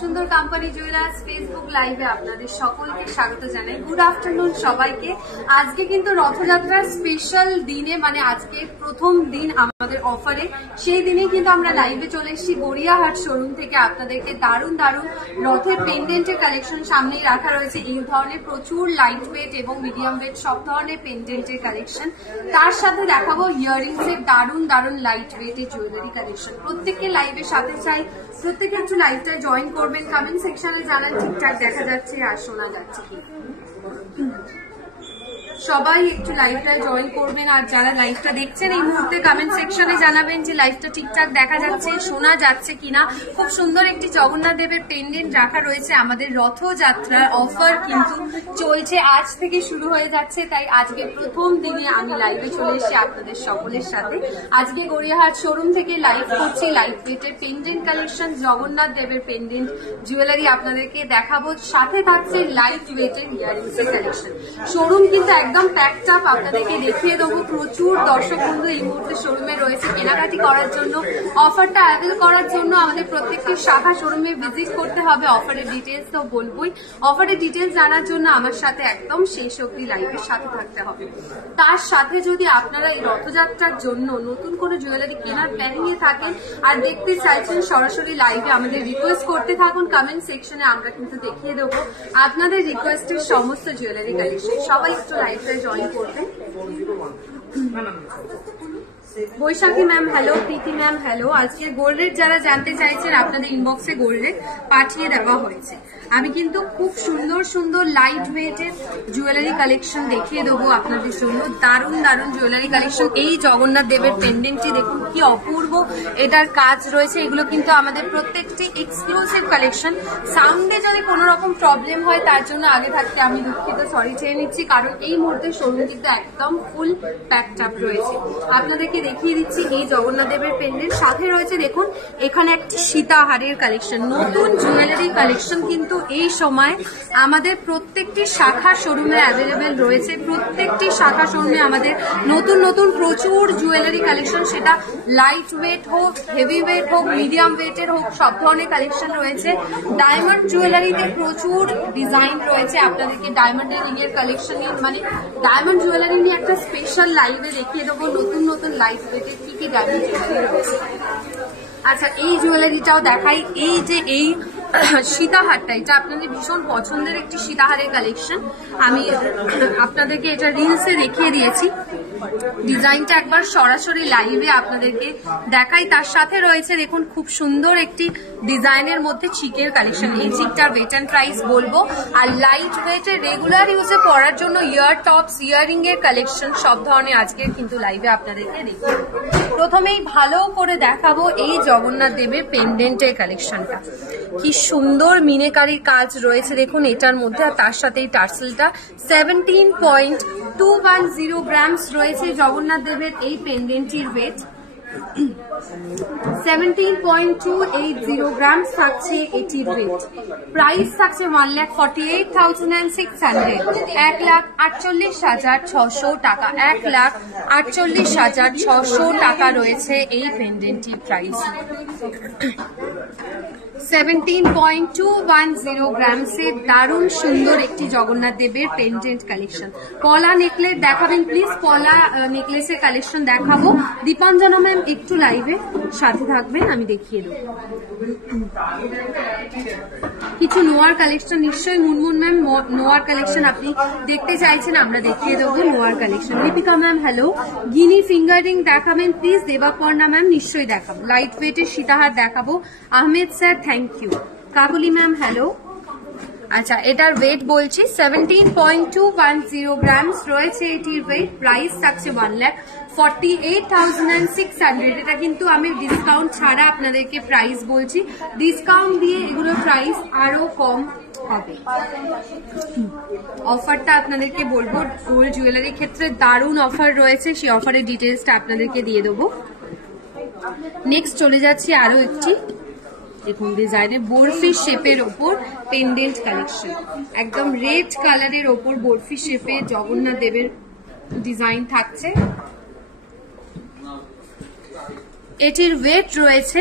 সুন্দর company jewellers Facebook লাইভে আপনাদের সকলকে স্বাগত জানাই। গুড আফটারনুন সবাইকে। আজকে কিন্তু রথযাত্রার স্পেশাল দিনে, মানে আজকে প্রথম দিন আমাদের অফারে, সেই দিনে কিন্তু আমরা লাইভে চলে এসেছি গড়িয়াহাট শোরুম থেকে। আপনাদেরকে দারুণ দারুণ রথের পেন্ডেন্টের কালেকশন সামনেই রাখা রয়েছে। এই ধরনের প্রচুর লাইট ওয়েট এবং মিডিয়াম ওয়েট সব ধরনের পেন্ডেন্টের কালেকশন, তার সাথে দেখাবো ইয়াররিংস এর দারুণ দারুণ লাইট ওয়েটের জুয়েলারি কালেকশন। প্রত্যেককে লাইভের সাথে চাই প্রত্যেকে একটু লাইভটায় জয়েন করবেন। কমেন্ট সেকশনে জানান ঠিকঠাক দেখা যাচ্ছে আর শোনা যাচ্ছে কি। সবাই একটু লাইভটায় জয়েন করবেন, আর যারা লাইভটা দেখছেন এই মুহূর্তে কমেন্ট সেকশনে জানাবেন যে লাইভটা ঠিকঠাক দেখা যাচ্ছে শোনা যাচ্ছে কিনা। খুব সুন্দর একটি জগন্নাথ দেবের পেন্ডেন্ট রাখা রয়েছে। আমাদের রথযাত্রার অফার কিন্তু চলছে, আজ থেকে শুরু হয়ে যাচ্ছে। তাই আজকে প্রথম দিনে আমি লাইভে চলে এসেছি আপনাদের সকলের সাথে। আজকে গড়িয়াহাট শোরুম থেকে লাইভ করছি। লাইভ ওয়েটের পেন্ডেন্ট কালেকশন, জগন্নাথ দেবের পেন্ডেন্ট জুয়েলারি আপনাদেরকে দেখাবো। সাথে থাকছে লাইট ওয়েটের ইয়াররিংস এর কালেকশন। শোরুম কিন্তু একদম প্যাকড আপ, আপনাদেরকে দেখিয়ে দেবো। প্রচুর দর্শক বন্ধু এই মুহূর্তে শোরুমে রয়েছে কেনাকাটি করার জন্য, অফারটা অ্যাভেল করার জন্য। আমাদের প্রত্যেকটি শাখা শোরুমে ভিজিট করতে হবে। অফারের ডিটেলস তো বলবোই, অফারের ডিটেলস জানার জন্য আমার সাথে একদম শেষ অবধি লাইভের সাথে থাকতে হবে। তার সাথে যদি আপনারা এই রথযাত্রার জন্য নতুন কোনো জুয়েলারি কেনার প্ল্যান নিয়ে থাকেন আর দেখতে চাইছেন সরাসরি লাইভে, আমাদের রিকোয়েস্ট করতে থাকুন কমেন্ট সেকশনে। আমরা কিন্তু দেখিয়ে দেবো আপনাদের রিকোয়েস্টের সমস্ত জুয়েলারি কালেকশন। সবাই একটু লাইভে জয়েন করবেন। বৈশাখী ম্যাম হ্যালো, প্রীতি ম্যাম হ্যালো। আজকে গোল্ড রেট যারা জানতে চাইছেন আপনাদের ইনবক্সে গোল্ড রেট পাঠিয়ে দেওয়া হয়েছে। আমি কিন্তু খুব সুন্দর সুন্দর লাইট ওয়েটের জুয়েলারি কালেকশন দেখিয়ে দেবো আপনাদের জন্য। দারুণ দারুণ জুয়েলারি কালেকশন। এই জগন্নাথ দেবের পেন্ডেন্টটি দেখুন কি অপূর্ব এটার কাজ রয়েছে। এগুলো কিন্তু আমাদের প্রত্যেকটি এক্সক্লুসিভ কালেকশন। সাউন্ডে যদি কোনো রকম প্রবলেম হয় তার জন্য আগে থাকতে আমি দুঃখিত, সরি চেয়ে নিচ্ছি, কারণ এই মুহূর্তে শোরুম কিন্তু একদম ফুল প্যাকড আপ রয়েছে। আপনাদেরকে দেখিয়ে দিচ্ছি এই জগন্নাথ দেবের পেন্ডেন্ট। সাথে রয়েছে দেখুন এখানে একটি সীতাহারের কালেকশন। নতুন জুয়েলারি কালেকশন কিন্তু এই সময় আমাদের প্রত্যেকটি শাখা শোরুমে অ্যাভেলেবেল রয়েছে। প্রত্যেকটি শাখা শোরুমে আমাদের নতুন নতুন প্রচুর জুয়েলারি কালেকশন, সেটা লাইট ওয়েট হোক, হেভি ওয়েট হোক, মিডিয়াম ওয়েটের হোক, সব ধরনের কালেকশন রয়েছে। ডায়মন্ড জুয়েলারিতে প্রচুর ডিজাইন রয়েছে। আপনাদেরকে ডায়মন্ডের রিং এর কালেকশন নিয়ে, মানে ডায়মন্ড জুয়েলারি নিয়ে একটা স্পেশাল লাইভে দেখিয়ে দেবো নতুন নতুন লাইট ওয়েটের কি কি ডায়মন্ড জুয়েলারি রয়েছে। আচ্ছা, এই জুয়েলারিটাও দেখাই। এই যে এই সীতাহারটা, এটা আপনাদের ভীষণ পছন্দের একটি সীতাহারের কালেকশন। আমি আপনাদেরকে এটা রিলসে দেখিয়ে দিয়েছি। ডিজাইনটা একবার সরাসরি লাইভে আপনাদেরকে দেখাই। তার সাথে রয়েছে দেখুন খুব সুন্দর একটি ডিজাইনের মধ্যে চিকের কালেকশন। এই চিকটার ওয়েট অ্যান্ড প্রাইস বলবো। আর লাইট ওয়েটের রেগুলার ইউজে পরার জন্য ইয়ার টপস, ইয়াররিং এর কালেকশন সব ধরনের আজকে কিন্তু লাইভে আপনাদেরকে দেখিয়ে দেবো। প্রথমেই ভালো করে দেখাবো এই জগন্নাথ দেবের পেন্ডেন্টের কালেকশনটা। কি সুন্দর মিনেকারির কাজ রয়েছে দেখুন এটার মধ্যে। আর তার সাথে এই টার্সেলটা 17.210 গ্রামস রয়েছে জগন্নাথ দেবের এই পেন্ডেন্টটির ওয়েট। 17.280 গ্রামস থাকছে এটির ওয়েট। প্রাইস থাকছে 1,48,600, 1,48,600 টাকা। 1,48,600 টাকা রয়েছে এই পেন্ডেন্টটির প্রাইস। 17.210 গ্রামসের দারুণ সুন্দর একটি জগন্নাথ দেবের পেন্ডেন্ট কালেকশন। পলা নেকলেস দেখাবেন প্লিজ। পলা নেকলেসের কালেকশন দেখাবো। দীপাঞ্জনা ম্যাম একটু লাইভে সাথে থাকবেন, আমি দেখিয়ে দেবো। কিছু নোয়ার কালেকশন নিশ্চয়ই মুনমুন ম্যাম নোয়ার কালেকশন আপনি দেখতে চাইছেন, আমরা দেখিয়ে দেবো নোয়ার কালেকশন। Lipika ma'am hello. গিনি ফিঙ্গারিং দেখাবেন প্লিজ। দেবাপর্ণা ম্যাম নিশ্চয়ই দেখাবো। লাইট ওয়েটের সীতাহার দেখাবো। Ahmed sir thank you. Kabuli ma'am hello. আচ্ছা, এটার ওয়েট বলছি 17.210 গ্রামস রয়েছে এটির ওয়েট। প্রাইস থাকছে 1,48,600। এটা কিন্তু আমি ডিসকাউন্ট ছাড়া আপনাদেরকে প্রাইস বলছি। ডিসকাউন্ট দিয়ে এগুলোর প্রাইস আরো কম হবে। অফারটা আপনাদেরকে বলবো, গোল্ড জুয়েলারির ক্ষেত্রে দারুণ অফার রয়েছে, সেই অফারের ডিটেলসটা আপনাদেরকে দিয়ে দেবো। নেক্সট চলে যাচ্ছি আরো একটি দেখুন ডিজাইনের বরফি শেপের ওপর পেন্ডেন্ট কালেকশন। একদম রেড কালারের ওপর বরফি শেপে জগন্নাথ দেবের ডিজাইন থাকছে। এটির ওয়েট রয়েছে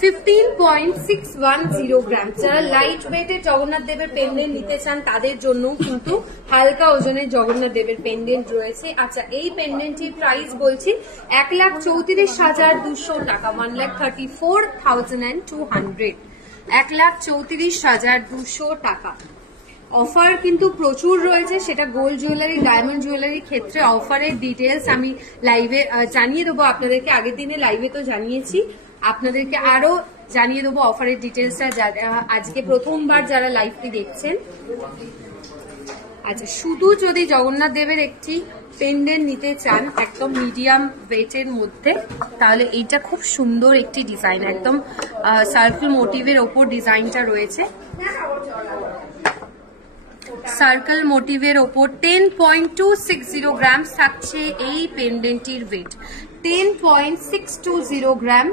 15.610 গ্রাম। যারা লাইট ওয়েটের জগন্নাথ দেবের পেন্ডেন্ট নিতে চান তাদের জন্য কিন্তু হালকা ওজনের জগন্নাথ দেবের পেন্ডেন্ট রয়েছে। আচ্ছা, এই পেন্ডেন্টটির প্রাইস বলছি 1,34,200 টাকা, 1,34,200, 1,34,200 টাকা। অফার কিন্তু প্রচুর রয়েছে, সেটা গোল্ড জুয়েলারি, ডায়মন্ড জুয়েলারির ক্ষেত্রে অফারের ডিটেলস আমি লাইভে জানিয়ে দেবো আপনাদেরকে। আগের দিনে লাইভে তো জানিয়েছি, আপনাদেরকে আরো জানিয়ে দেবো অফারের ডিটেলসটা আজকে প্রথমবার যারা লাইভটি দেখছেন। আচ্ছা, শুধু যদি জগন্নাথ দেবের একটি পেন্ডেন্ট নিতে চান একদম মিডিয়াম ওয়েটের মধ্যে, তাহলে এইটা খুব সুন্দর একটি ডিজাইন, একদম সার্কেল মোটিভের ওপর ডিজাইনটা রয়েছে। সার্কেল মোটিভের ওপর 10.260 গ্রাম থাকছে এই পেন্ডেন্টটির ওয়েট। 10.620 গ্রাম,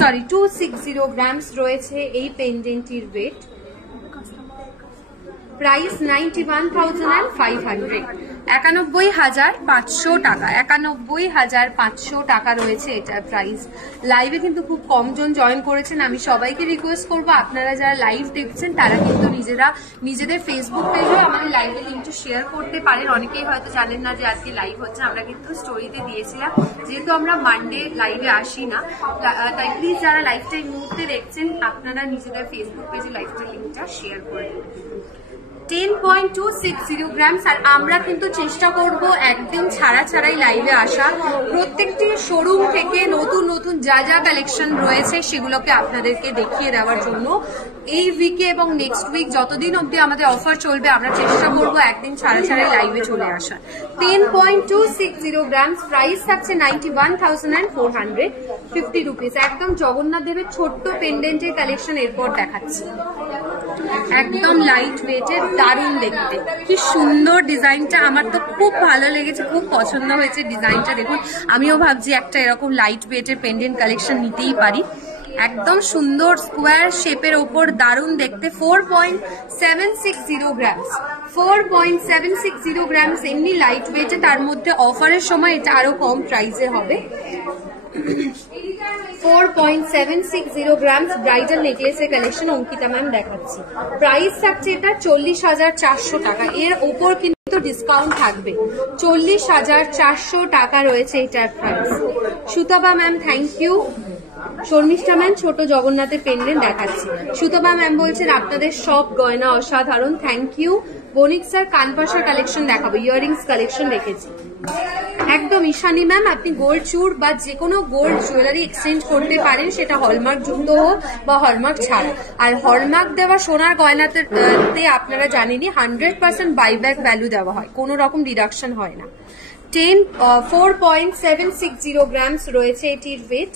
সরি 260 গ্রাম রয়েছে এই পেন্ডেন্টটির ওয়েট। প্রাইস 91,500, 91,500 টাকা, 91,500 টাকা রয়েছে এটার প্রাইস। লাইভে কিন্তু খুব কম জন জয়েন করেছেন। আমি সবাইকে রিকোয়েস্ট করবো, আপনারা যারা লাইভ দেখছেন তারা কিন্তু নিজেদের ফেসবুক পেজে আমাদের লাইভের লিঙ্কটা শেয়ার করতে পারেন। অনেকেই হয়তো জানেন না যে আজকে লাইভ হচ্ছে, আমরা কিন্তু স্টোরিতে দিয়েছিলাম, যেহেতু আমরা মানডে লাইভে আসি না, তাই প্লিজ যারা লাইভটা এই মুহূর্তে দেখছেন আপনারা নিজেদের ফেসবুক পেজে লাইভটার লিঙ্কটা শেয়ার করে দেবেন। 10.260 গ্রাম। আর আমরা কিন্তু চেষ্টা করব একদিন ছাড়াই লাইভে আসা, প্রত্যেকটি শোরুম থেকে নতুন নতুন যা যা কালেকশন রয়েছে সেগুলোকে আপনাদেরকে দেখিয়ে দেওয়ার জন্য। এই উইকে এবং নেক্সট উইক যতদিন অবধি আমাদের অফার চলবে আমরা চেষ্টা করব একদিন ছাড়াই লাইভে চলে আসা। 10.260 গ্রাম, প্রাইস থাকছে 91,450 রুপিস। একদম জগন্নাথ দেবের ছোট্ট পেন্ডেন্টের কালেকশন এরপর দেখাচ্ছি। একদম লাইট ওয়েটের, দারুণ দেখতে, কি সুন্দর ডিজাইনটা, আমার তো খুব ভালো লেগেছে, খুব পছন্দ হয়েছে ডিজাইনটা। দেখুন, আমিও ভাবছি একটা এরকম লাইট ওয়েটের পেন্ডেন্ট কালেকশন নিতেই পারি। একদম সুন্দর স্কোয়ার শেপের ওপর, দারুণ দেখতে। 4.760 গ্রাম, 4.760 গ্রাম এমনি লাইট ওয়েটে, তার মধ্যে অফারের সময় এটা আরো কম প্রাইসে হবে। 4.760 গ্রাম ব্রাইডাল নেকলেসের কালেকশন অঙ্কিতা ম্যাম দেখাচ্ছি। প্রাইস থাকছে এটা 40,400 টাকা, এর ওপর কিন্তু ডিসকাউন্ট থাকবে। 40,400 টাকা রয়েছে এটার price. Sutapa ma'am thank you. Sharmistha ma'am ছোট জগন্নাথের পেন্ডেন্ট দেখাচ্ছি। সুতপা ম্যাম বলছেন আপনাদের সব গয়না অসাধারণ, থ্যাংক ইউ। বণিক স্যার কানপাশার কালেকশন দেখাবো, ইয়াররিংস কালেকশন রেখেছি। একদম ঈশানী ম্যাম, আপনি গোল্ড চুর বা যে কোনো গোল্ড জুয়েলারি এক্সচেঞ্জ করতে পারেন, সেটা হলমার্ক যুক্ত হোক বা হলমার্ক ছাড়া। আর হলমার্ক দেওয়া সোনার গয়নাতে আপনারা জানেনই 100% বাইব্যাক ভ্যালু দেওয়া হয়, কোনো রকম ডিডাকশন হয় না। 4.760 গ্রাম রয়েছে এটির ওয়েট।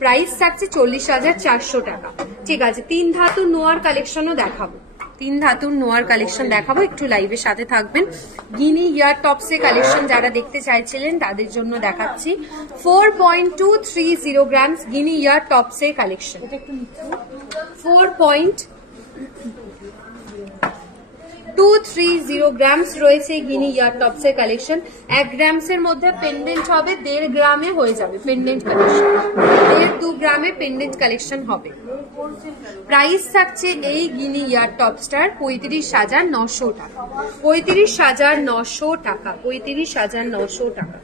প্রাইস থাকছে 40,400 টাকা। ঠিক আছে, 3 ধাতুর নোয়ার কালেকশনও দেখাবো, 3 ধাতুর নোয়ার কালেকশন দেখাবো, একটু লাইভের সাথে থাকবেন। গিনি ইয়ার টপসে কালেকশন যারা দেখতে চাইছিলেন তাদের জন্য দেখাচ্ছি। 4.230 গ্রাম গিনি ইয়ার টপসের কালেকশন। 4.230 গ্রাম রয়েছে গিনি ইয়ার টপসের কালেকশন। 1 গ্রামসের মধ্যে পেন্ডেন্ট হবে, 1.5 গ্রামে হয়ে যাবে পেন্ডেন্ট কালেকশন, 1.5-2 গ্রামে পেন্ডেন্ট কালেকশন হবে। প্রাইস থাকছে এই গিনি ইয়ার টপস্টার 35,900 টাকা, 35,900 টাকা, 35,900 টাকা।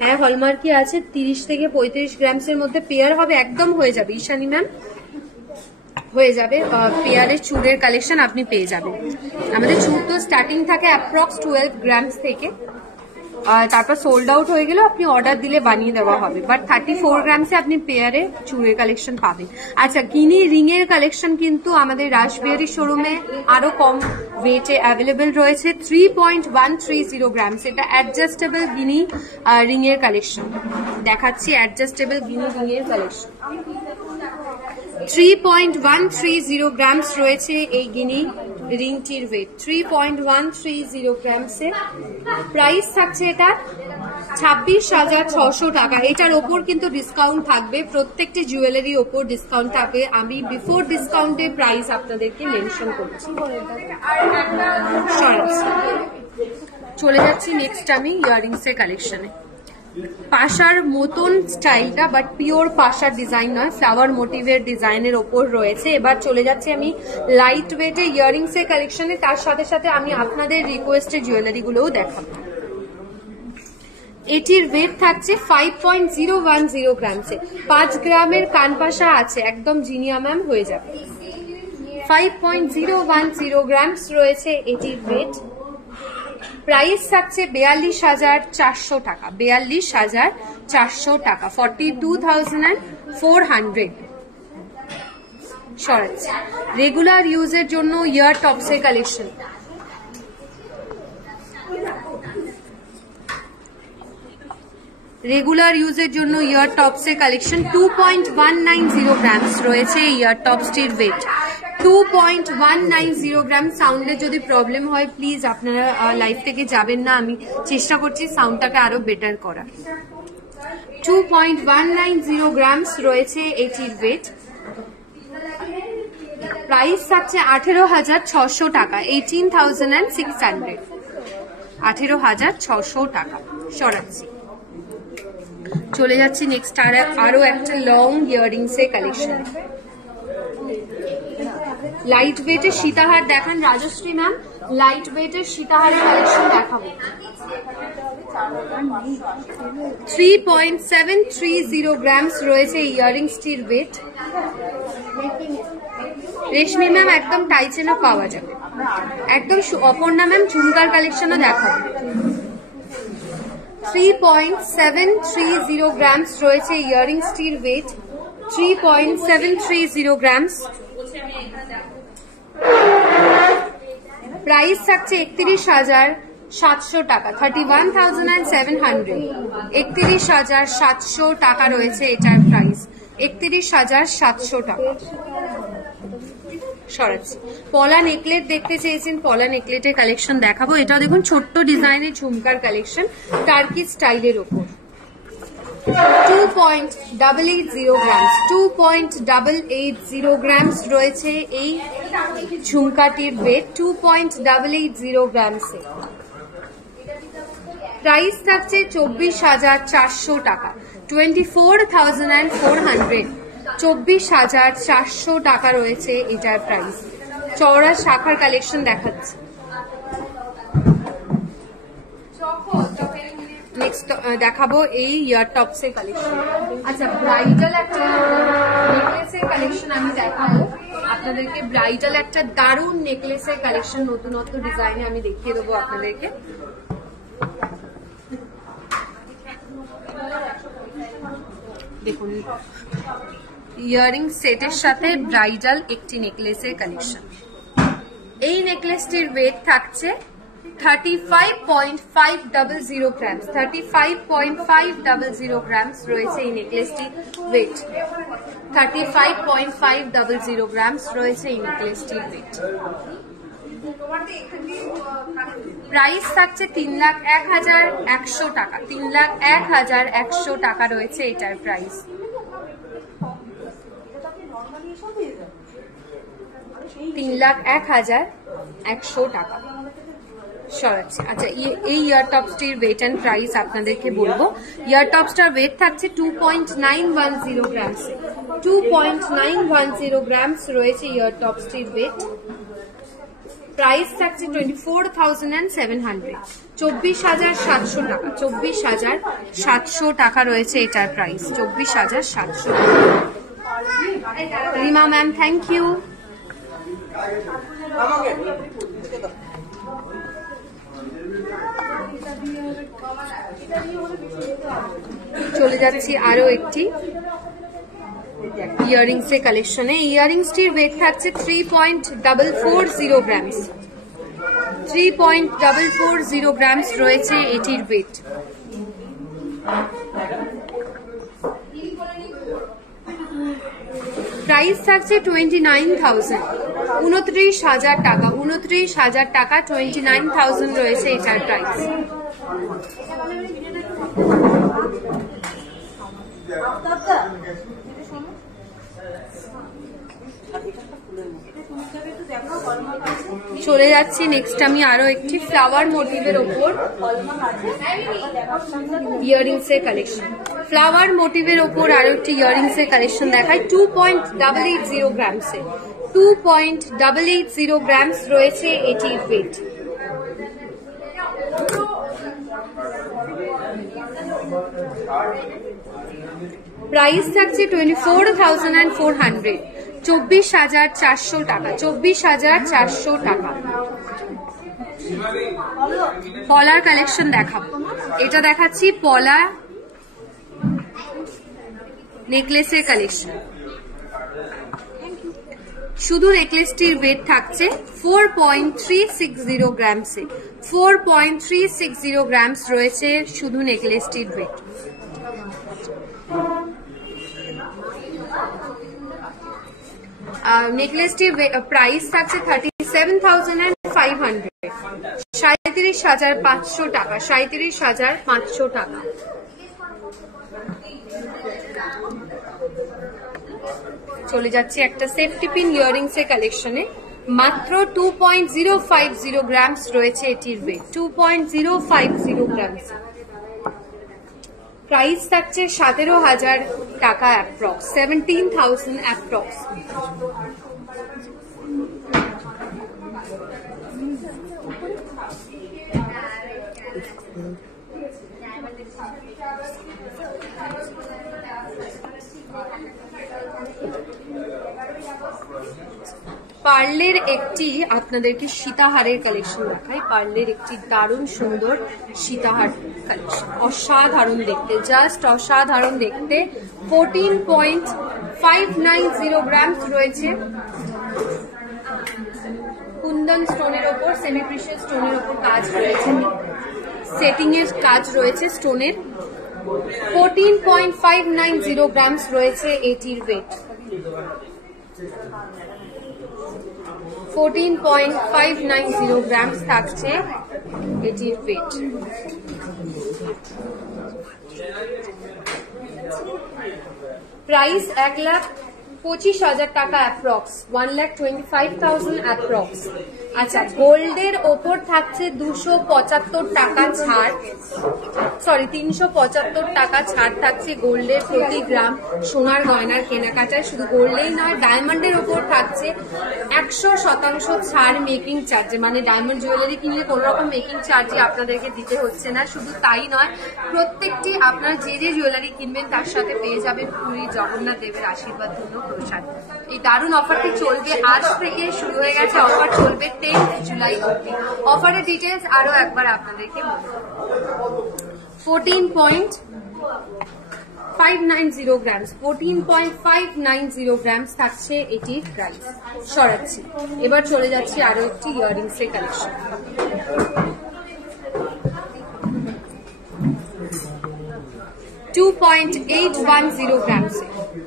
হ্যাঁ, হলমার্কি আছে, 30 থেকে 35 গ্রামসের মধ্যে পেয়ার হবে, একদম হয়ে যাবে ঈশানী ম্যাম, হয়ে যাবে। পেয়ারের চুড়ের কালেকশন আপনি পেয়ে যাবেন। আমাদের চুড় তো স্টার্টিং থাকে অ্যাপ্রক্স 12 গ্রাম থেকে, তারপর সোল্ড আউট হয়ে গেলেও আপনি অর্ডার দিলে বানিয়ে দেওয়া হবে, বাট 34 গ্রামসে আপনি পেয়ারে চুড়ের কালেকশন পাবেন। আচ্ছা, গিনি রিং এর কালেকশন কিন্তু আমাদের রাসবিহারী শোরুমে আরো কম ওয়েটে অ্যাভেলেবেল রয়েছে। 3.130 গ্রাম, এটা অ্যাডজাস্টেবল গিনি রিং এর কালেকশন দেখাচ্ছি, অ্যাডজাস্টেবল গিনি রিং এর কালেকশন। 3.130 গ্রাম রয়েছে এই গিনি রিংটির ওয়েট, 3.130 গ্রামসে। প্রাইস থাকছে এটা 26,600 টাকা। এটার ওপর কিন্তু ডিসকাউন্ট থাকবে, প্রত্যেকটি জুয়েলারির ওপর ডিসকাউন্ট থাকবে। আমি বিফোর ডিসকাউন্টের প্রাইস আপনাদেরকে মেনশন করছি। চলে যাচ্ছি নেক্সট আমি ইয়াররিংস এর কালেকশনে। পাশার মতন স্টাইলটা, বাট পিওর পাশার ডিজাইন নয়, ফ্লাওয়ার মোটিভের ডিজাইনের ওপর রয়েছে। এবার চলে যাচ্ছি আমি লাইট ওয়েটে ইয়ারিংস এর কালেকশনে, তার সাথে সাথে আমি আপনাদের রিকোয়েস্টের জুয়েলারি গুলোও দেখাবো। এটির ওয়েট থাকছে 5.010 গ্রামসে। 5 গ্রামের কানপাশা আছে, একদম জিনিয়া ম্যাম হয়ে যাবে। 5.010 গ্রামস রয়েছে এটির ওয়েট। প্রাইস থাকছে 42,400 টাকা। 42,400 টাকা, 42,400। সরাচ্ছি রেগুলার ইউজের জন্য ইয়ার টপসের কালেকশন। রেগুলার ইউজের জন্য ইয়ার টপসের কালেকশন। 2.190 গ্রামস রয়েছে ইয়ার টপসটির ওয়েট। 2.190 গ্রাম। সাউন্ডের যদি প্রবলেম হয় প্লিজ আপনারা লাইভ থেকে যাবেন না, আমি চেষ্টা করছি সাউন্ডটাকে আরো বেটার করা। 2.190 গ্রামস রয়েছে এটির ওয়েট। প্রাইস থাকছে 18,600 টাকা, 18,600। 18,600 টাকা। সরাচ্ছি, চলে যাচ্ছি নেক্সট আরো একটা লং ইয়ারিংস এর কালেকশন। লাইট ওয়েটের সীতাহার দেখান রাজশ্রী ম্যাম। লাইট ওয়েটের সীতাহারের কালেকশন দেখাবো। 3.730 গ্রামস রয়েছে ইয়ারিংসটির ওয়েট। রেশমি ম্যাম একদম টাইচেনও পাওয়া যাবে, একদম। অপর্ণা ম্যাম ঝুমকার কালেকশনও দেখাবো। 3.730 গ্রামস রয়েছে ইয়ারিংসটির ওয়েট। 3.730 গ্রামস। প্রাইস থাকছে 31,700 টাকা, 31,700। 31,700 টাকা রয়েছে এটার প্রাইস। 31,700 টাকা। সরাচ্ছি, পলা নেকলেট দেখতে চেয়েছেন, পলা নেকলেটের কালেকশন দেখাবো। এটাও দেখুন ছোট্ট ডিজাইনের ঝুমকার কালেকশন, টার্কি স্টাইলের ওপর। 2.880 গ্রামস। 2.880 গ্রামস রয়েছে এই ঝুমকাটির ওয়েট। 2.880 গ্রামসে। প্রাইস থাকছে 24,400 টাকা, 24,400। 24,400 টাকা রয়েছে এটার প্রাইস। চওড়া শাখার কালেকশন দেখাচ্ছে। নেক্সট দেখাবো এই ইয়ার টপসের কালেকশন। আচ্ছা, ব্রাইডাল একটা নেকলেসের কালেকশন আমি দেখাবো আপনাদেরকে। ব্রাইডাল একটা দারুণ নেকলেসের কালেকশন, নতুনত্ব ডিজাইনে আমি দেখিয়ে দেবো আপনাদেরকে। দেখুন, ইয়ারিং সেটের সাথে ব্রাইডাল একটি নেকলেসের কালেকশন। এই নেকলেসটির ওয়েট থাকছে 35.500 গ্রামস। 35.500 গ্রামস রয়েছে এই নেকলেসটি ওয়েট। 35.500 গ্রামস রয়েছে এই নেকলেসটির ওয়েট। প্রাইস থাকছে 3,01,100 টাকা। 3,01,100 টাকা রয়েছে এটার প্রাইস। 3,01,100 টাকা। সরাচ্ছি। আচ্ছা, এই ইয়ার টপসটির ওয়েট এন্ড প্রাইস আপনাদেরকে বলবো। ইয়ার টপসটার ওয়েট থাকছে 2.910 গ্রামস। 2.910 গ্রামস রয়েছে ইয়ার টপসটির ওয়েট। প্রাইস থাকছে 24,700। 24,700 টাকা। 24,700 টাকা রয়েছে এটার price. 24,700। Rima ma'am thank you. চলে যাচ্ছি আরো একটি ইয়ারিংস এর কালেকশনে। ইয়ারিংসটির ওয়েট থাকছে 3.440 গ্রামস। 3.440 গ্রামস রয়েছে এটির ওয়েট। প্রাইস থাকছে 29,000। 29,000 টাকা। 29,000 টাকা। 29,000 রয়েছে এটার প্রাইস। চলে যাচ্ছি নেক্সট আমি আরো একটি ফ্লাওয়ার মোটিভের ওপর ইয়াররিংস এর কালেকশন। ফ্লাওয়ার মোটিভের ওপর আরো একটি ইয়াররিংস এর কালেকশন দেখায় 2.880 গ্রামসে। 2.880 গ্রামস রয়েছে এটির ওয়েট। প্রাইস থাকছে 24,400, 24,400 টাকা। 24,400 টাকা। পলার কালেকশন দেখাবো। এটা দেখাচ্ছি পলা নেকলেসের কালেকশন। শুধু নেকলেসটির ওয়েট থাকছে 4.360 গ্রামসে। 4.360 গ্রামস রয়েছে শুধু নেকলেসটির ওয়েট। নেকলেসটির প্রাইস থাকছে 37,500, 37,500 টাকা। 37,500 টাকা। চলে যাচ্ছে একটা সেফটি পিন ইয়াররিংস এর কালেকশনে। মাত্র 2.050 গ্রামস রয়েছে এটির ওয়েট। 2.050 গ্রামস। প্রাইস থাকছে 17,000 টাকা অ্যাপ্রক্স, 17,000 অ্যাপ্রক্স। পার্লের একটি আপনাদেরকে সীতাহারের কালেকশন দেখাই। পার্লের একটি দারুণ সুন্দর সীতাহার কালেকশন, অসাধারণ দেখতে, জাস্ট অসাধারণ দেখতে। 14.590 গ্রামস রয়েছে। কুন্দন স্টোনের ওপর, সেমি প্রিশিয়াস স্টোনের ওপর কাজ রয়েছে, সেটিং এর কাজ রয়েছে স্টোনের। 14.590 গ্রামস রয়েছে এটির ওয়েট। 14.590 গ্রামস থাকছে এটির ওয়েট। প্রাইস 1,25,000 টাকা অ্যাপ্রক্স, 1,25,000 অ্যাপ্রক্স। আচ্ছা, গোল্ডের ওপর থাকছে 275 টাকা ছাড়, সরি 375 টাকা ছাড় থাকছে গোল্ডের প্রতি গ্রাম সোনার গয়নার কেনাকাটায়। শুধু গোল্ডেই নয়, ডায়মন্ডের ওপর থাকছে 100% ছাড় মেকিং চার্জে। মানে ডায়মন্ড জুয়েলারি কিনলে কোনো রকম মেকিং চার্জই আপনাদেরকে দিতে হচ্ছে না। শুধু তাই নয়, প্রত্যেকটি আপনার যে যে জুয়েলারি কিনবেন তার সাথে পেয়ে যাবেন পুরী জগন্নাথ দেবের আশীর্বাদ ধন্য প্রসাদ। এই দারুণ অফারটি চলবে, আজ থেকে শুরু হয়ে গেছে। অফার চলবে 10 জুলাই অবধি। অফারের ডিটেলস আরো একবার আপনাদেরকে বলবো। 14.590 গ্রামস, 14.590 গ্রামস থাকছে এটির প্রাইস। সরাচ্ছি, এবার চলে যাচ্ছি আরো একটি ইয়াররিংস এর কালেকশন। 2.810 গ্রামস,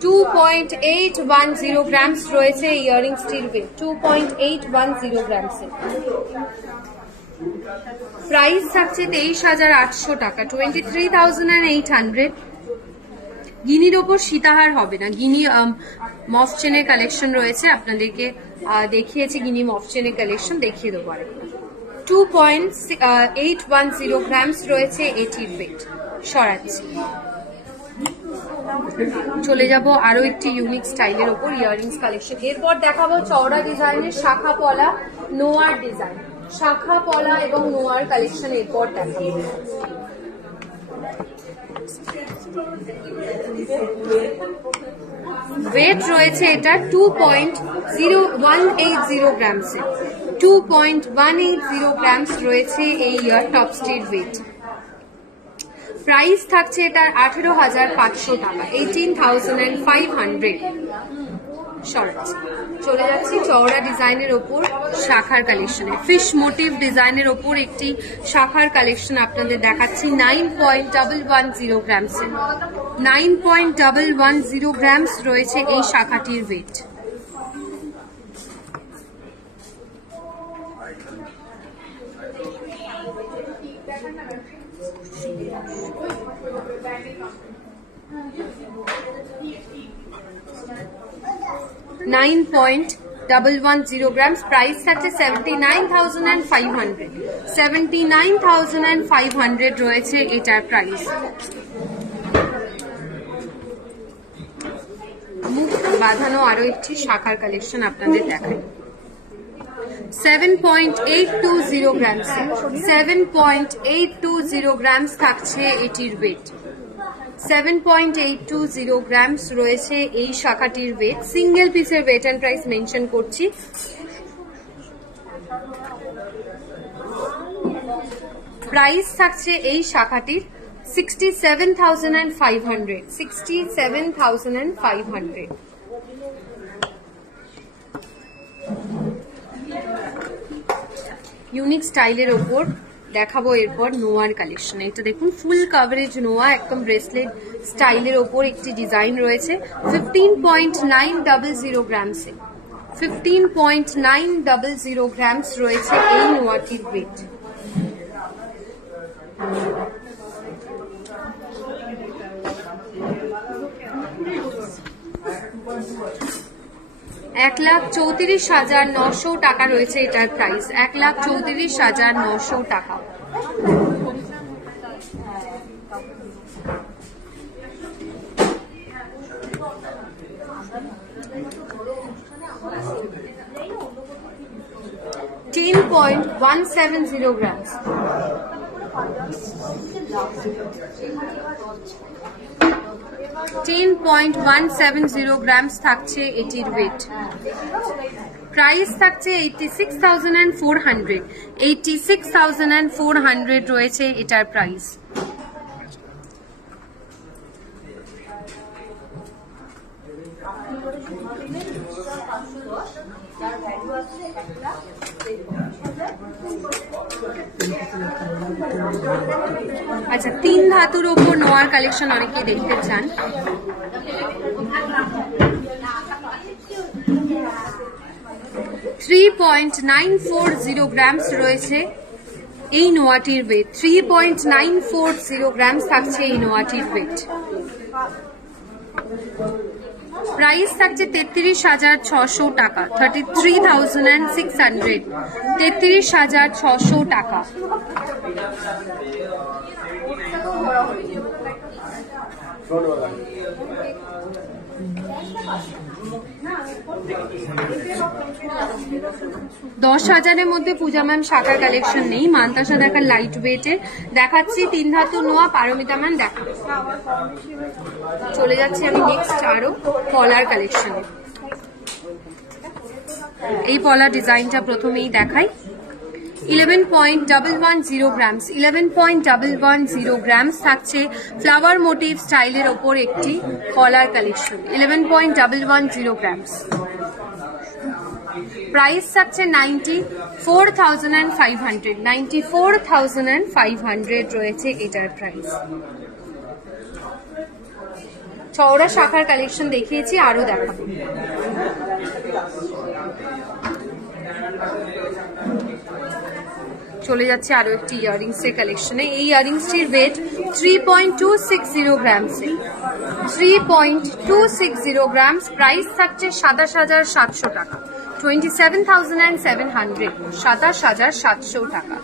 2.810 গ্রামস রয়েছে ইয়াররিংসটির ওয়েট। 2.810 গ্রামস। প্রাইস থাকছে 23,800 টাকা, 23,800। গিনির ওপর সীতাহার হবে না, গিনি মফ চেনের কালেকশন রয়েছে, আপনাদেরকে দেখিয়েছি গিনি মফ চেনের কালেকশন, দেখিয়ে দেবো আরেকটা। 2.810 গ্রামস রয়েছে এটির ওয়েট। সরাচ্ছি, চলে যাব আরো একটি ইউনিক স্টাইলের ওপর ইয়াররিংস কালেকশন। এরপর দেখাবো চওড়া ডিজাইনের শাখা পলা নোয়ার ডিজাইন। শাখা পলা এবং নোয়ার কালেকশন এরপর দেখাবো। ওয়েট রয়েছে এটা 2.0180 গ্রামসে। 2.180 গ্রামস রয়েছে এই ইয়ার টপস্টির ওয়েট। প্রাইস থাকছে এটার 18,500 টাকা, 18,500। সরাচ্ছি, চলে যাচ্ছি চওড়া ডিজাইনের ওপর শাখার কালেকশনে। ফিশ মোটিভ ডিজাইনের ওপর একটি শাখার কালেকশন আপনাদের দেখাচ্ছি 9.110 গ্রামসে। 9.110 গ্রামস রয়েছে এই শাখাটির ওয়েট। 110 grams, প্রাইস থাকছে 79,500, 79,500 রয়েছে এটার প্রাইস। মুখ বাঁধানো আরো একটি শাখার কালেকশন আপনাদের দেখাই। 7.820 grams, 7.820 grams থাকছে এটির ওয়েট। 7.820 grams রয়েছে এই শাখাটির ওয়েট। সিঙ্গেল পিসের ওয়েট এন্ড প্রাইস মেনশন করছি। প্রাইস থাকছে এই শাখাটির 67,500, 67,500। ইউনিক স্টাইলের ওপর দেখাবো এরপর নোয়ার কালেকশন। এটা দেখুন ফুল কভারেজ নোয়া, একদম ব্রেসলেট স্টাইলের ওপর একটি ডিজাইন রয়েছে। 15.900 গ্রামসে, 15.900 গ্রামস রয়েছে এই নোয়াটির ওয়েট। $1,34,900 টাকা রয়েছে এটার প্রাইস, 1,34,900 টাকা। $10.170 grams, 10.170 grams থাকছে এটির ওয়েট। প্রাইস থাকছে 86,400, 86,400 রয়েছে এটার প্রাইস। আচ্ছা, 3 ধাতুর ওপর নোয়ার কালেকশন অনেকেই দেখতে চান। $3.940 grams রয়েছে এই নোয়াটির ওয়েট। 3.940 grams থাকছে এই নোয়াটির ওয়েট। প্রাইস থাকছে 33,600 টাকা, 33,600, 33,600 টাকা। $10,000 মধ্যে পূজা ম্যাম শাখার কালেকশন নেই। মান্তাসা দেখার লাইট ওয়েটে দেখাচ্ছি। 3 ধাতু নোয়া পারমিতা ম্যাম দেখা। চলে যাচ্ছি আমি নেক্সট আরো পলার কালেকশনে। এই পলার ডিজাইনটা প্রথমেই দেখাই। 11.110 grams, 11.110 grams থাকছে ফ্লাওয়ার মোটিভ স্টাইলের ওপর একটি কলার কালেকশন। 11.110 grams। প্রাইস থাকছে 94,500, 94,500 রয়েছে এটার প্রাইস। চওড়া শাখার কালেকশন দেখিয়েছি, আরো দেখাবো। চলে যাচ্ছে আরো একটি ইয়ারিংস এর কালেকশনে। এই ইয়ারিংসটির ওয়েট 3.260 grams, 3.260 grams। প্রাইস থাকছে 27,700 টাকা, 27,700, 27,700 টাকা,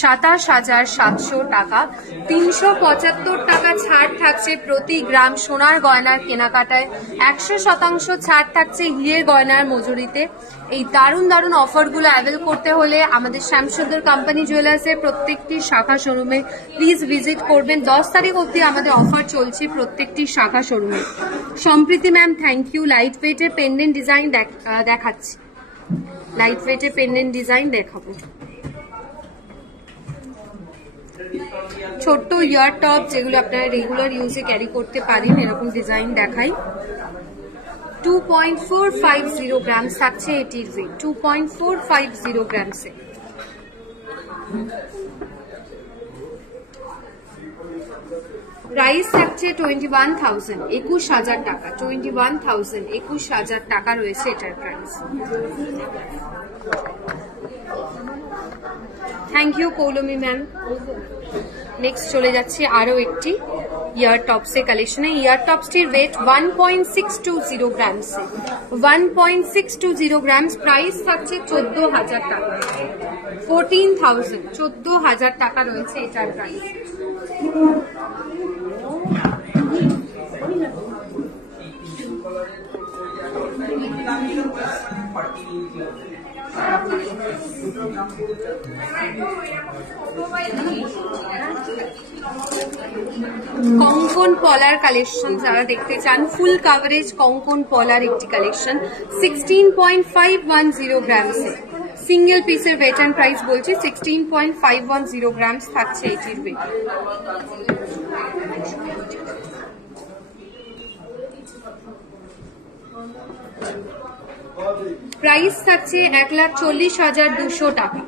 27,700 টাকা। 375 টাকা ছাড় থাকছে প্রতি গ্রাম সোনার গয়নার কেনাকাটায়। 100% ছাড় থাকছে হিরের গয়নার মজুরিতে। এই দারুণ দারুণ অফারগুলো অ্যাভেল করতে হলে আমাদের শ্যামসুন্দর কোম্পানি জুয়েলার্সের প্রত্যেকটি শাখা শোরুমে প্লিজ ভিজিট করবেন। 10 তারিখ অবধি আমাদের অফার চলছে প্রত্যেকটি শাখা শোরুমে। সম্প্রীতি ম্যাম থ্যাংক ইউ। লাইট ওয়েটের পেন্ডেন্ট ডিজাইন দেখাচ্ছি, লাইট ওয়েটের পেন্ডেন্ট ডিজাইন দেখাবো। ছোট্ট ইয়ার টপ যেগুলো আপনারা রেগুলার ইউজে ক্যারি করতে পারেন, এরকম ডিজাইন দেখাই। 2.450 grams থাকছে এটির ওয়েট, 2.450 grams এ। প্রাইস থাকছে 21,000, 21,000 টাকা, 21,000, 21,000 টাকা রয়েছে এটার price. Thank you Koulami ma'am. Next চলে যাচ্ছি আরো একটি ईयर टॉप से कलेक्शन है। ईयर टॉप्स টির वेट 1.620 গ্রাম से 1.620 গ্রাম। प्राइस থাকছে 14,000 টাকা, 14,000 14,000 টাকা রয়েছে এটার প্রাইস। কঙ্কন পলার কালেকশন যারা দেখতে চান, ফুল কাভারেজ কঙ্কন পলার একটি কালেকশন 16.510 গ্রাম से। সিঙ্গেল পিসের ওয়েট এন্ড প্রাইস বলছি 16.510 গ্রাম থাকছে এটির ওয়েট। প্রাইস থাকছে 1,40,200 টাকা,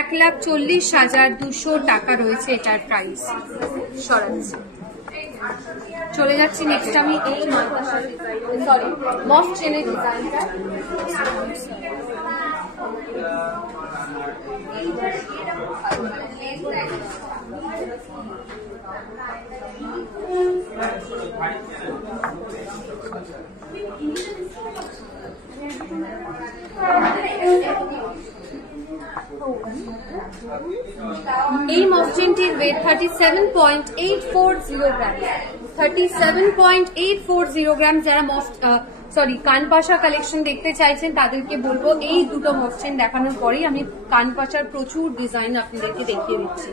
1,40,200 টাকা রয়েছে এটার প্রাইস। সরাচ্ছি, চলে যাচ্ছি নেক্সট আমি এই সরি মফ চেনের ডিজাইনটা। এই মফচেনটির ওয়েট 37.840 গ্রাম, 37.840 গ্রাম। যারা কানপাশা কালেকশন দেখতে চাইছেন তাদেরকে বলবো এই দুটো মফচেন দেখানোর পরেই আমি কানপাশার প্রচুর ডিজাইন আপনাদেরকে দেখিয়ে দিচ্ছি।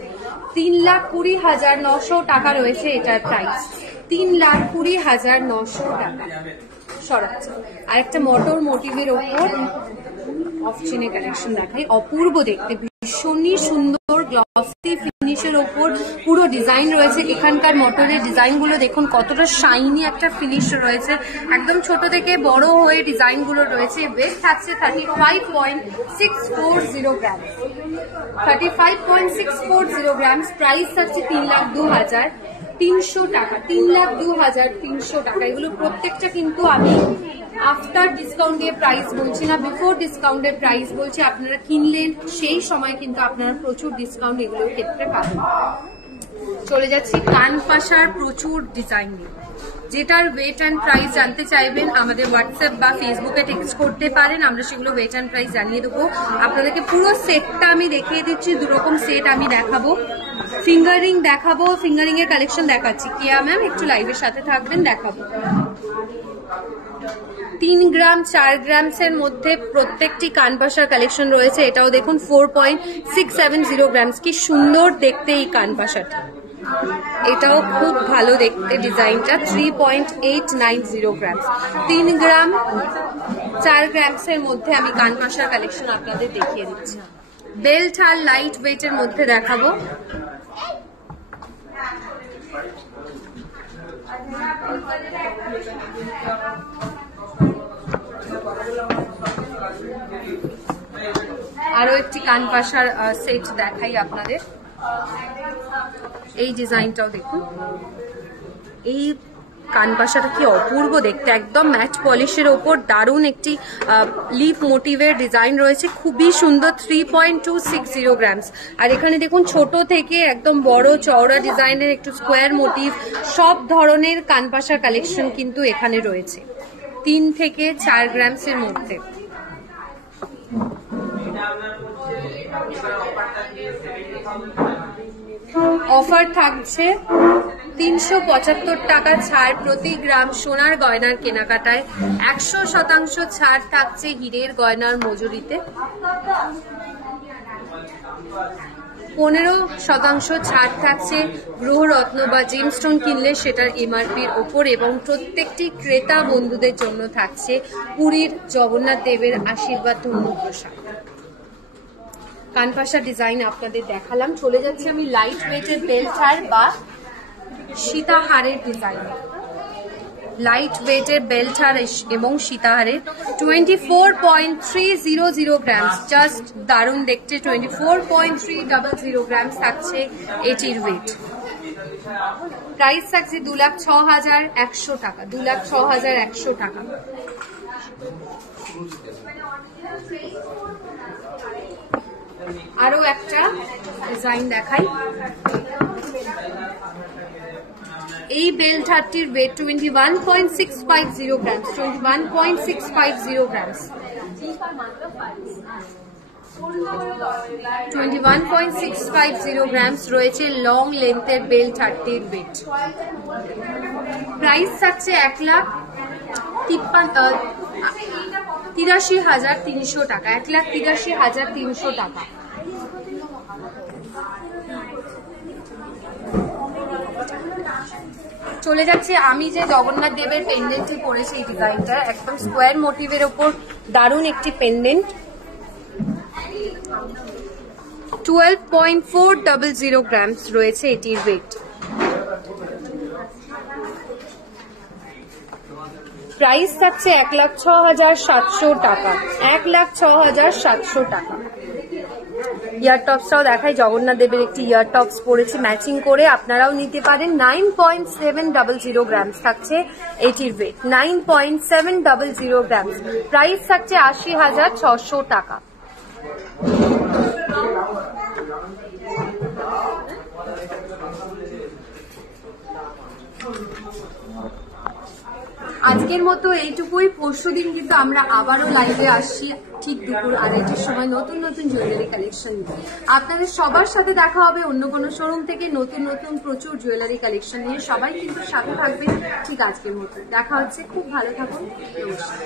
3,20,900 টাকা রয়েছে এটার প্রাইস, 3,20,900 টাকা। সরাচ্ছে আর একটা মোটর মোটিভের ওপর অফচেনের কালেকশন দেখাই, অপূর্ব দেখতে, ভীষণই সুন্দর গ্লসি ফিনিশের ওপর পুরো ডিজাইন রয়েছে। এখানকার মোটরের ডিজাইন গুলো দেখুন কতটা শাইনি একটা ফিনিশ রয়েছে, একদম ছোট থেকে বড় হয়ে ডিজাইন গুলো রয়েছে। ওয়েট থাকছে 35.640 গ্রাম, 35.640 গ্রাম। প্রাইস থাকছে 3,02,300 টাকা, 3,02,300 টাকা। এগুলো প্রত্যেকটা কিন্তু আমি আফটার ডিসকাউন্ট দিয়ে প্রাইস বলছি না, বিফোর ডিসকাউন্টের প্রাইস বলছি। আপনারা কিনলেন সেই সময় কিন্তু আপনারা প্রচুর ডিসকাউন্ট এগুলোর ক্ষেত্রে পাবেন। চলে যাচ্ছি কানপাশার প্রচুর ডিজাইন নিয়ে। যেটার ওয়েট অ্যান্ড প্রাইস জানতে চাইবেন আমাদের হোয়াটসঅ্যাপ বা ফেসবুকে টেক্সট করতে পারেন, আমরা সেগুলো ওয়েট অ্যান্ড প্রাইস জানিয়ে দেবো। আপনাদেরকে পুরো সেটটা আমি দেখিয়ে দিচ্ছি, দুরকম সেট আমি দেখাবো। ফিঙ্গারিং দেখাবো, ফিঙ্গারিং এর কালেকশন দেখাচ্ছি। কিয়া ম্যাম একটু লাইভের সাথে থাকবেন, দেখাবো। 3 গ্রাম 4 গ্রামসের মধ্যে প্রত্যেকটি কানপাশার কালেকশন রয়েছে। এটাও দেখুন 4.670 গ্রামস। কি সুন্দর দেখতে এই কানপাশাটা, এটাও খুব ভালো দেখতে ডিজাইনটা। 3.890 গ্রামস, 3 গ্রাম 4 গ্রামসের মধ্যে আমি কানপাশার কালেকশন আপনাদের দেখিয়ে দিচ্ছি। বেল্ট আর লাইট ওয়েটের মধ্যে দেখাবো। আরো একটি কানপাশার সেট দেখাই আপনাদের। এই ডিজাইনটাও দেখুন, এই কানপাশাটা কি অপূর্ব দেখতে, একদম ম্যাট পলিশের ওপর দারুণ একটি লিফ মোটিভের ডিজাইন রয়েছে, খুবই সুন্দর। 3.260 গ্রামস। আর এখানে দেখুন ছোট থেকে একদম বড় চওড়া ডিজাইনের একটু স্কোয়ার মোটিভ, সব ধরনের কানপাশার কালেকশন কিন্তু এখানে রয়েছে 3 থেকে 4 গ্রামসের মধ্যে। অফার থাকছে 375 টাকা ছাড় প্রতি গ্রাম সোনার গয়নার কেনাকাটায়, 100% ছাড় থাকছে হীরের গয়নার মজুরিতে, 15% ছাড় থাকছে গ্রহরত্ন বা জেমস্টোন কিনলে সেটার এমআরপির ওপর, এবং প্রত্যেকটি ক্রেতা বন্ধুদের জন্য থাকছে পুরীর জগন্নাথ দেবের আশীর্বাদ ধন্য প্রসাদ। কানপাশা ডিজাইন আপনাদের দেখালাম। চলে যাচ্ছে আমি লাইট ওয়েটের বেল্ট হার বা সীতাহারের ডিজাইন। লাইট ওয়েটের বেল্ট হার এবং সীতাহারের 24.300 গ্রামস, জাস্ট দারুণ দেখতে। 24.300 গ্রামস থাকছে এটির ওয়েট। প্রাইস থাকছে 2,06,100 টাকা, 2,06,100 টাকা। আরো একটা ডিজাইন দেখাই। এই বেল্ট হারটির ওয়েট 21.650 গ্রামস, 21.650 গ্রামস, 21.650 গ্রামস রয়েছে লং লেন্থের বেল্ট হারটির ওয়েট। প্রাইস থাকছে 1,83,300 টাকা, 1,83,300 টাকা। চলে যাচ্ছে আমি যে জগন্নাথ দেবের পেন্ডেন্টটি পরেছি, এই ডিজাইনটা একদম স্কোয়ার মোটিভের ওপর দারুণ একটি পেন্ডেন্ট, 12.400 গ্রামস রয়েছে এটির ওয়েট। প্রাইস থাকছে 1,06,700 টাকা, 1,06,700 টাকা। ইয়ার টপসটাও দেখাই, জগন্নাথ দেবের একটি ইয়ার টপস পরেছি ম্যাচিং করে, আপনারাও নিতে পারেন। 9.700 গ্রামস থাকছে এটির ওয়েট, 9.700 গ্রামস। প্রাইস থাকছে 80,600 টাকা। আজকের মতো এইটুকুই। পরশুদিন কিন্তু আমরা আবারও লাইভে আসছি ঠিক দুপুর 2:30টার সময় নতুন নতুন জুয়েলারি কালেকশন নিয়ে। আপনাদের সবার সাথে দেখা হবে অন্য কোনো শোরুম থেকে নতুন নতুন প্রচুর জুয়েলারি কালেকশন নিয়ে। সবাই কিন্তু সাথে থাকবেন ঠিক আজকের মতো। দেখা হচ্ছে, খুব ভালো থাকুন, নমস্কার।